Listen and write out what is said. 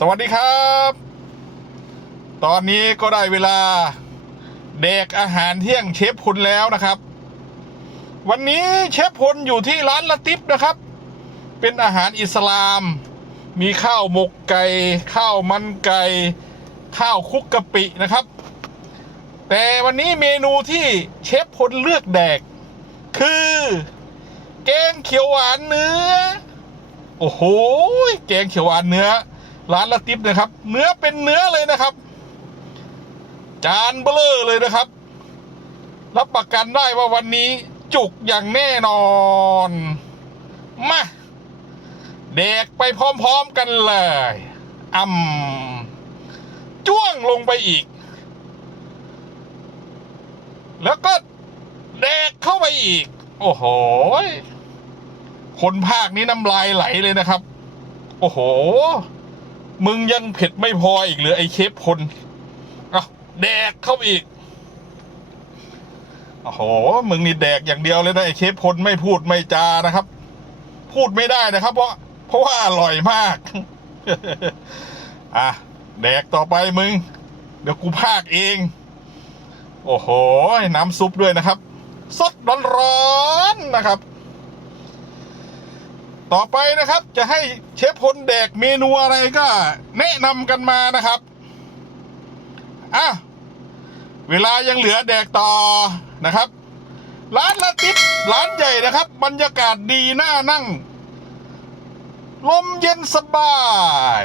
สวัสดีครับ ตอนนี้ก็ได้เวลาเด็กอาหารเที่ยงเชฟพลแล้วนะครับ วันนี้เชฟพลอยู่ที่ร้านละติบนะครับ เป็นอาหารอิสลาม มีข้าวหมกไก่ข้าวมันไก่ข้าวคุกกะปินะครับ แต่วันนี้เมนูที่เชฟพลเลือกแดก คือแกงเขียวหวานเนื้อ โอ้โห แกงเขียวหวานเนื้อ ร้านละติบนะครับ เนื้อเป็นเนื้อเลยนะครับ จานเบลอเลยนะครับ รับประกันได้ว่าวันนี้จุกอย่างแน่นอนมาเด็กไปพร้อมๆกันเลยอ่ำจ้วงลงไปอีก แล้วก็แดกเข้าไปอีก โอ้โห คนภาคนี้น้ำลายไหลเลยนะครับ โอ้โห มึงยังเผ็ดไม่พออีกหรือไอ้เชฟพลเอาแดกเข้าอีกโอ้โห มึงนี่แดกอย่างเดียวเลยนะไอ้เชฟพลไม่พูดไม่จานะครับ พูดไม่ได้นะครับ เพราะเพราะว่าอร่อยมาก อะแดกต่อไปมึง เดี๋ยวกูภาคเอง โอ้โห น้ำซุปด้วยนะครับ สดร้อนๆนะครับ ต่อไปนะครับจะให้เชฟพลแดกเมนูอะไรก็แนะนำกันมานะครับอะเวลายังเหลือแดกต่อนะครับ ร้านละติบร้านใหญ่นะครับ บรรยากาศดีน่านั่ง ลมเย็นสบาย